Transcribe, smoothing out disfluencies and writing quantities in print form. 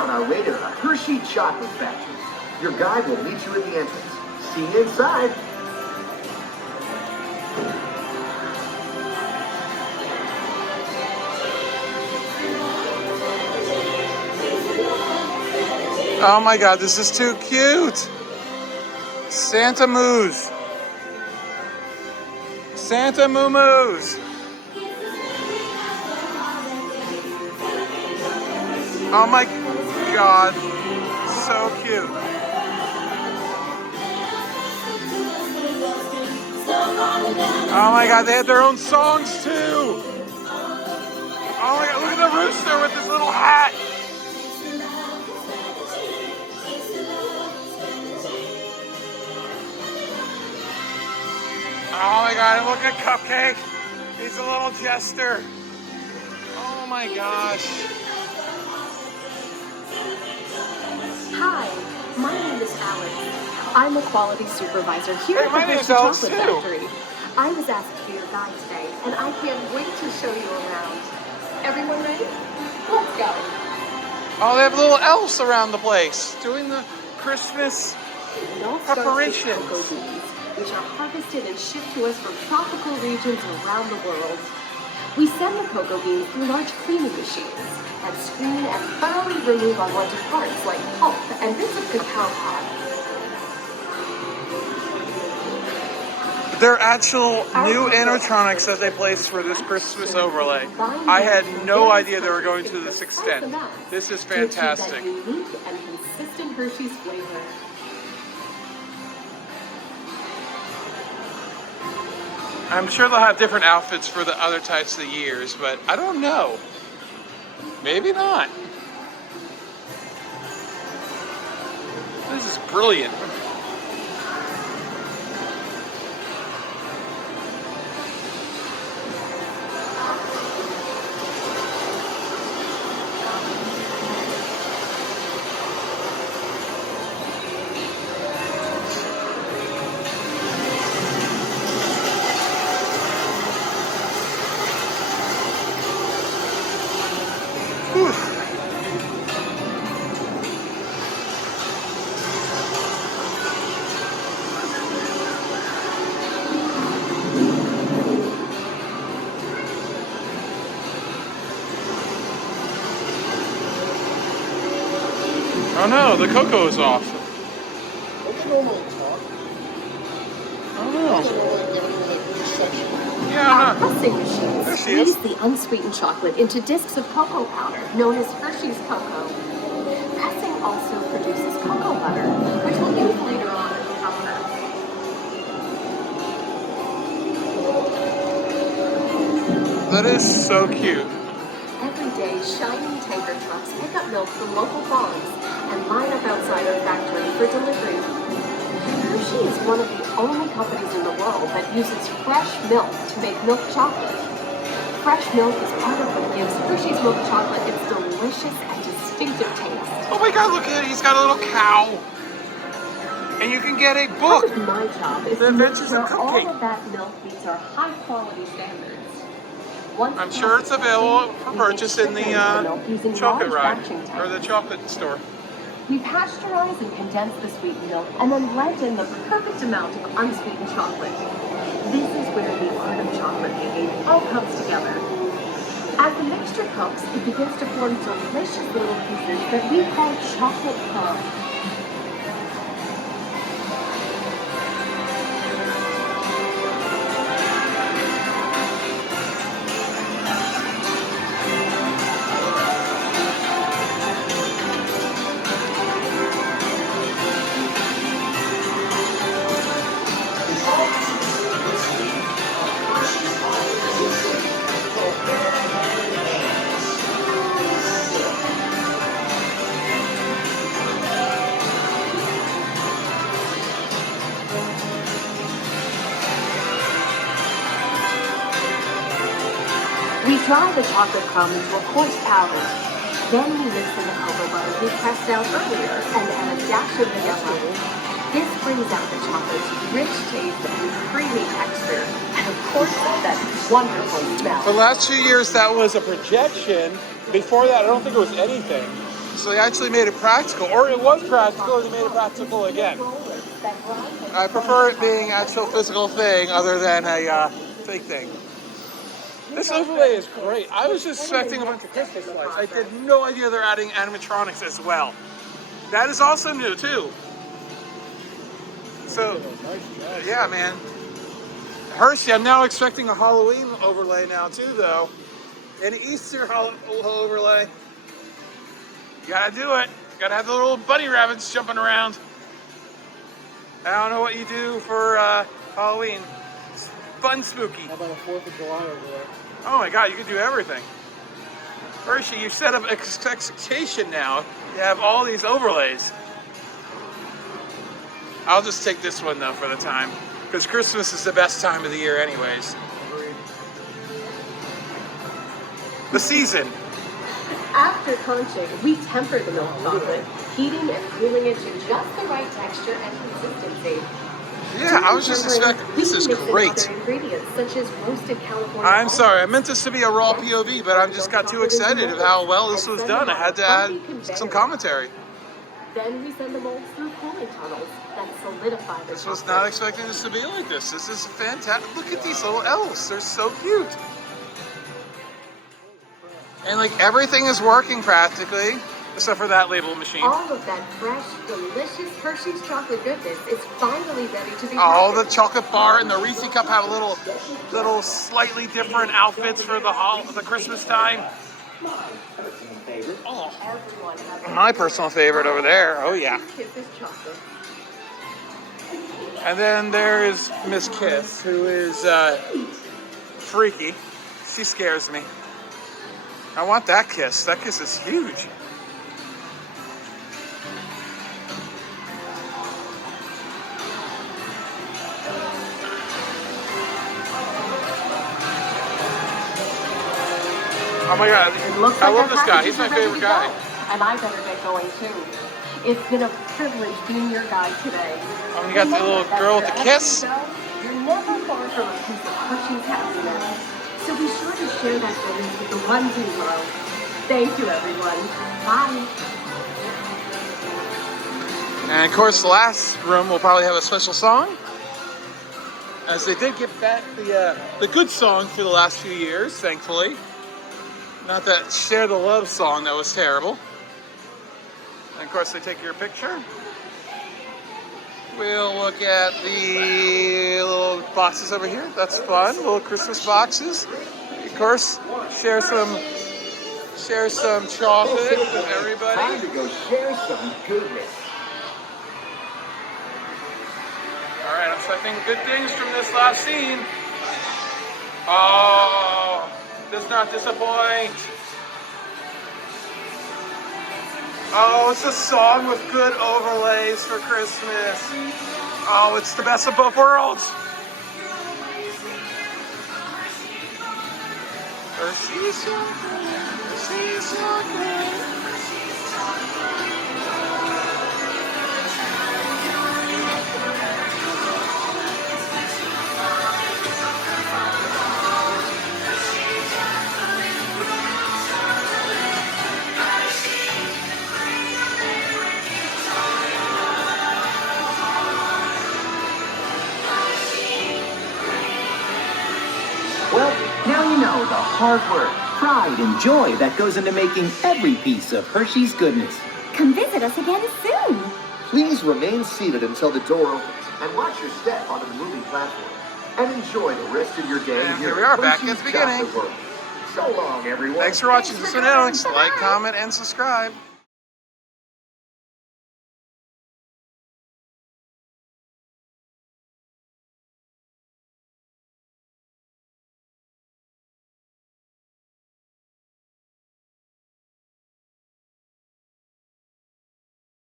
on our way to the Hershey Chocolate Factory. Your guide will meet you at the entrance. See you inside. Oh my God, this is too cute. Santa Moos. Santa Moo-Moos. Oh my God, so cute. Oh my God, they had their own songs too. Oh my God, look at the rooster with his little hat. Oh my God, look at Cupcake. He's a little jester. Oh my gosh. Hi, my name is Alex. I'm a quality supervisor here at the Hershey Chocolate Factory. I was asked to be your guide today, and I can't wait to show you around. Everyone ready? Let's go. Oh, they have little elves around the place doing the Christmas preparations. Which are harvested and shipped to us from tropical regions around the world. We send the cocoa beans through large cleaning machines that screen and thoroughly remove unwanted parts like pulp and bits of cacao pod. They're actual new animatronics that they placed for this Christmas overlay. I had no idea they were going to this extent. This is fantastic. Unique and consistent Hershey's flavor. I'm sure they'll have different outfits for the other types of years, but I don't know. Maybe not. This is brilliant. Oh no, the cocoa is off. Our pressing machines squeeze the unsweetened chocolate into discs of cocoa powder, known as Hershey's cocoa. Pressing also produces cocoa butter, which we'll use later on in the process. That is so cute. Every day, shiny tanker trucks pick up milk from local farms and line up outside our factory for delivery. Hershey is one of the only companies in the world that uses fresh milk to make milk chocolate. Fresh milk is part of what gives Hershey's milk chocolate its delicious and distinctive taste. Oh my God, look at it. He's got a little cow. And you can get a book. Part of my job is to make sure all of that milk meets our high quality standards. I'm sure it's available for purchase in the chocolate ride, or the chocolate store. We pasteurize and condense the sweetened milk and then blend in the perfect amount of unsweetened chocolate. This is where the art of chocolate making all comes together. As the mixture cooks, it begins to form delicious little pieces that we call chocolate crumbs. We dry the chocolate crumb into a coarse powder. Then we mix in the cocoa butter we pressed out earlier and add a dash of vanilla. This brings out the chocolate's rich taste and creamy texture, and of course, that wonderful smell. For the last 2 years, that was a projection. Before that, I don't think it was anything. So they actually made it practical, or it was practical, and they made it practical again. I prefer it being actual physical thing other than a fake thing. This overlay is great. I was just expecting a bunch of Christmas lights. I had no idea they're adding animatronics as well. That is also new too. So, yeah, man. Hershey, I'm now expecting a Halloween overlay now too, though. An Easter overlay. You gotta do it. Gotta have the little bunny rabbits jumping around. I don't know what you do for Halloween. It's fun spooky. How about a 4th of July overlay? Oh my God, you can do everything. Hershey, you set up expectation now. You have all these overlays. I'll just take this one though for the time, because Christmas is the best time of the year anyways. The season. After conching, we temper the milk chocolate, heating and cooling it to just the right texture and consistency. Yeah, I was just expecting. This is great. Other ingredients such as roasted California. I'm sorry, I meant this to be a raw POV, but I just got too excited of how well this was done. I had to add some commentary. Then we send the molds through cooling tunnels that solidify the This was chocolate. not expecting this to be like this. This is fantastic. Look at these little elves. They're so cute. And like everything is working practically, except for that label machine. All of that fresh, delicious Hershey's chocolate goodness is finally ready to be Oh, the packaged. chocolate bar and the Reese cup have little slightly different outfits for the Christmas time. Oh, Everyone has my personal favorite over there. Oh yeah. Kisses chocolate. And then there is Miss Kiss, who is freaky. She scares me. I want that kiss. That kiss is huge. Oh my God, It looks I like love our this guy. packages He's my are ready favorite to guy. go. And I better get going too. It's been a privilege being your guide today. Oh, you got the little girl with the kiss. You're never far from a piece of Hershey's happiness. So be sure to share that feeling with the ones you love. Thank you, everyone. Bye. And of course, the last room will probably have a special song, as they did get back the good song for the last few years, thankfully. Not that Share the Love song that was terrible. And of course, they take your picture. We'll look at the little boxes over here. That's fun, little Christmas boxes. Of course, share some chocolate with Time everybody. to go share some goodness. All right, I'm expecting good things from this last scene. Oh, does not disappoint. Oh, it's a song with good overlays for Christmas. Oh, it's the best of both worlds. Hershey's chocolate, Hershey's chocolate. Well, now you know the hard work, pride, and joy that goes into making every piece of Hershey's goodness. Come visit us again soon. Please remain seated until the door opens and watch your step onto the moving platform. And enjoy the rest of your day And here here we are, back at the Hershey's beginning. Chocolate World. So long, everyone. Thanks for watching. This is Alex. Like, comment, and subscribe.